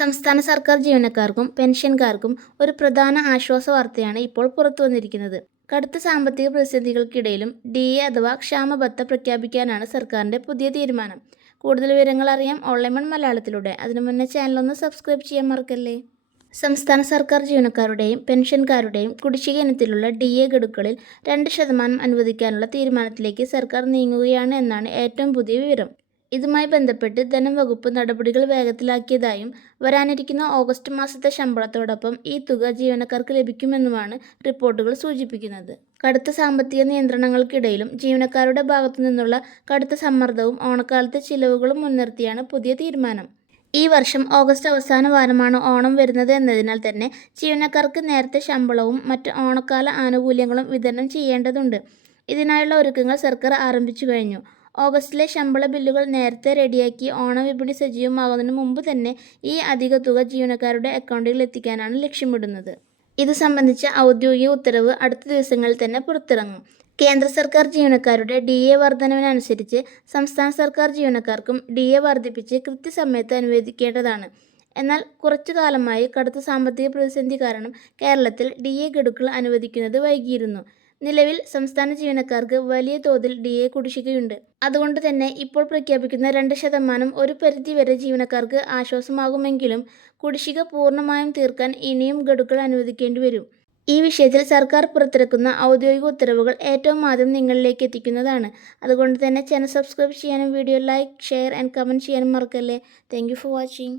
സംസ്ഥാന സർക്കാർ ജീവനക്കാർക്കും പെൻഷൻകാർക്കും ഒരു പ്രധാന ആശ്വാസ വാർത്തയാണ് ഇപ്പോൾ പുറത്തുവന്നിരിക്കുന്നത്. കടുത്ത സാമ്പത്തിക പ്രതിസന്ധികൾക്കിടയിലും DA അഥവാ ക്ഷാമബത്ത പ്രഖ്യാപിക്കാനാണ് സർക്കാരിൻ്റെ പുതിയ തീരുമാനം. കൂടുതൽ വിവരങ്ങൾ അറിയാം ഓൺലൈൻ മലയാളത്തിലൂടെ. അതിനു മുന്നേ ചാനലൊന്ന് സബ്സ്ക്രൈബ് ചെയ്യാൻ മറക്കല്ലേ. സംസ്ഥാന സർക്കാർ ജീവനക്കാരുടെയും പെൻഷൻകാരുടെയും കുടിശ്ശിക ഇനത്തിലുള്ള DA ഗഡുക്കളിൽ 2% അനുവദിക്കാനുള്ള തീരുമാനത്തിലേക്ക് സർക്കാർ നീങ്ങുകയാണ് എന്നാണ് ഏറ്റവും പുതിയ വിവരം. ഇതുമായി ബന്ധപ്പെട്ട് ധനം വകുപ്പ് നടപടികൾ വേഗത്തിലാക്കിയതായും വരാനിരിക്കുന്ന ഓഗസ്റ്റ് മാസത്തെ ശമ്പളത്തോടൊപ്പം ഈ തുക ജീവനക്കാർക്ക് ലഭിക്കുമെന്നുമാണ് റിപ്പോർട്ടുകൾ സൂചിപ്പിക്കുന്നത്. കടുത്ത സാമ്പത്തിക നിയന്ത്രണങ്ങൾക്കിടയിലും ജീവനക്കാരുടെ ഭാഗത്തുനിന്നുള്ള കടുത്ത സമ്മർദ്ദവും ഓണക്കാലത്തെ ചിലവുകളും മുൻനിർത്തിയാണ് പുതിയ തീരുമാനം. ഈ വർഷം ഓഗസ്റ്റ് അവസാന വാരമാണ് ഓണം വരുന്നത് എന്നതിനാൽ തന്നെ ജീവനക്കാർക്ക് നേരത്തെ ശമ്പളവും മറ്റ് ഓണക്കാല ആനുകൂല്യങ്ങളും വിതരണം ചെയ്യേണ്ടതുണ്ട്. ഇതിനായുള്ള ഒരുക്കങ്ങൾ സർക്കാർ ആരംഭിച്ചു കഴിഞ്ഞു. ഓഗസ്റ്റിലെ ശമ്പള ബില്ലുകൾ നേരത്തെ റെഡിയാക്കി ഓണവിപണി സജീവമാകുന്നതിന് മുമ്പ് തന്നെ ഈ അധിക തുക ജീവനക്കാരുടെ അക്കൗണ്ടുകളിൽ എത്തിക്കാനാണ് ലക്ഷ്യമിടുന്നത്. ഇത് സംബന്ധിച്ച ഔദ്യോഗിക ഉത്തരവ് അടുത്ത ദിവസങ്ങളിൽ തന്നെ പുറത്തിറങ്ങും. കേന്ദ്ര സർക്കാർ ജീവനക്കാരുടെ DA വർധനവിനനുസരിച്ച് സംസ്ഥാന സർക്കാർ ജീവനക്കാർക്കും DA വർദ്ധിപ്പിച്ച് കൃത്യസമയത്ത് അനുവദിക്കേണ്ടതാണ്. എന്നാൽ കുറച്ചു കാലമായി കടുത്ത സാമ്പത്തിക പ്രതിസന്ധി കാരണം കേരളത്തിൽ DA ഗഡുക്കൾ അനുവദിക്കുന്നത് വൈകിയിരുന്നു. നിലവിൽ സംസ്ഥാന ജീവനക്കാർക്ക് വലിയ തോതിൽ DA കുടിശ്ശികയുണ്ട്. അതുകൊണ്ട് തന്നെ ഇപ്പോൾ പ്രഖ്യാപിക്കുന്ന 2% ഒരു പരിധിവരെ ജീവനക്കാർക്ക് ആശ്വാസമാകുമെങ്കിലും കുടിശ്ശിക പൂർണ്ണമായും തീർക്കാൻ ഇനിയും ഗഡുക്കൾ അനുവദിക്കേണ്ടി വരും. ഈ വിഷയത്തിൽ സർക്കാർ പുറത്തിറക്കുന്ന ഔദ്യോഗിക ഉത്തരവുകൾ ഏറ്റവും ആദ്യം നിങ്ങളിലേക്ക് എത്തിക്കുന്നതാണ്. അതുകൊണ്ട് തന്നെ ചാനൽ സബ്സ്ക്രൈബ് ചെയ്യാനും video like, share and comment ചെയ്യാനും മറക്കല്ലേ. Thank you for watching.